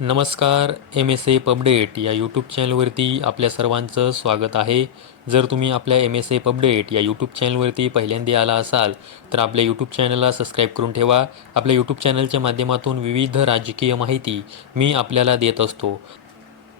नमस्कार. MSAP update या YouTube चॅनलवरती आपल्या सर्वांचं स्वागत आहे. जर तुम्ही आपल्या MSAP अपडेट या यूट्यूब चॅनलवरती पहिल्यांदा आला असाल तर आपल्या यूट्यूब चॅनलला सबस्क्राईब करून ठेवा. आपल्या यूट्यूब चॅनलच्या माध्यमातून विविध राजकीय माहिती मी आपल्याला देत असतो.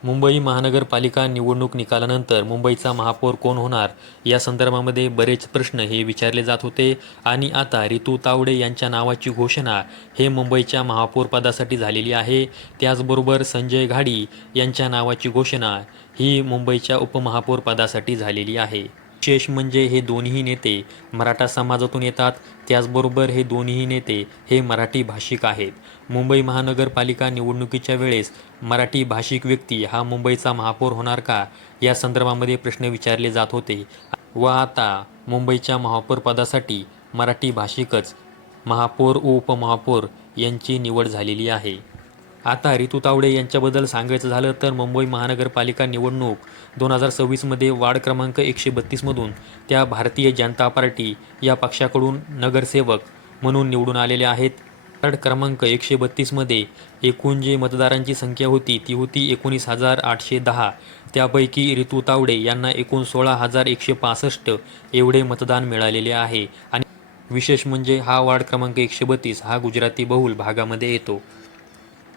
मुंबई महानगरपालिका निवडणूक निकालानंतर मुंबईचा महापौर कोण होणार या संदर्भामध्ये बरेच प्रश्न हे विचारले जात होते आणि आता रितू तावडे यांच्या नावाची घोषणा हे मुंबईच्या महापौर पदासाठी झालेली आहे. त्याचबरोबर संजय घाडी यांच्या नावाची घोषणा ही मुंबईच्या उपमहापौर पदासाठी झालेली आहे. विशेष म्हणजे हे दोन्ही नेते मराठा समाजातून येतात. त्याचबरोबर हे दोन्ही नेते हे मराठी भाषिक आहेत. मुंबई महानगरपालिका निवडणुकीच्या वेळेस मराठी भाषिक व्यक्ती हा मुंबईचा महापौर होणार का या संदर्भामध्ये प्रश्न विचारले जात होते व आता मुंबईच्या महापौर पदासाठी मराठी भाषिकच महापौर व उपमहापौर यांची निवड झालेली आहे. आता रितू तावडे यांच्याबद्दल सांगायचं झालं तर मुंबई महानगरपालिका निवडणूक 2026मध्ये वार्ड क्रमांक 132मधून त्या भारतीय जनता पार्टी या पक्षाकडून नगरसेवक म्हणून निवडून आलेले आहेत. वार्ड क्रमांक 132मध्ये एकूण जे मतदारांची संख्या होती ती होती 19,810. त्यापैकी रितू तावडे यांना एकूण 16,165 एवढे मतदान मिळालेले आहे. आणि विशेष म्हणजे हा वार्ड क्रमांक 132 हा गुजराती बहुल भागामध्ये येतो.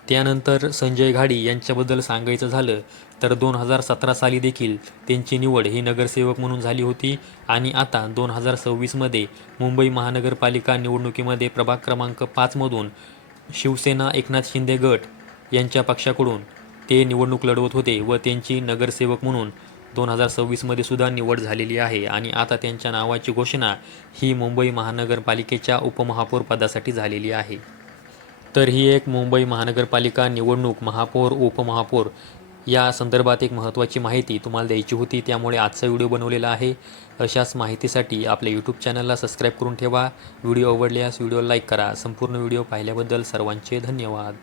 त्यानंतर संजय घाडी यांच्याबद्दल सांगायचं झालं तर 2017 साली देखील त्यांची निवड ही नगरसेवक म्हणून झाली होती आणि आता 2026मध्ये मुंबई महानगरपालिका निवडणुकीमध्ये प्रभाग क्रमांक 5मधून शिवसेना एकनाथ शिंदे गट यांच्या पक्षाकडून ते निवडणूक लढवत होते व त्यांची नगरसेवक म्हणून 2026मध्ये सुद्धा निवड झालेली आहे आणि आता त्यांच्या नावाची घोषणा ही मुंबई महानगरपालिकेच्या उपमहापौर पदासाठी झालेली आहे. तर ही एक मुंबई महानगरपालिका निवडणूक महापौर उपमहापौर या संदर्भात एक महत्त्वाची माहिती तुम्हाला द्यायची होती, त्यामुळे आजचा व्हिडिओ बनवलेला आहे. अशाच माहितीसाठी आपल्या यूट्यूब चॅनलला सबस्क्राईब करून ठेवा. व्हिडिओ आवडल्यास व्हिडिओ लाईक करा. संपूर्ण व्हिडिओ पाहिल्याबद्दल सर्वांचे धन्यवाद.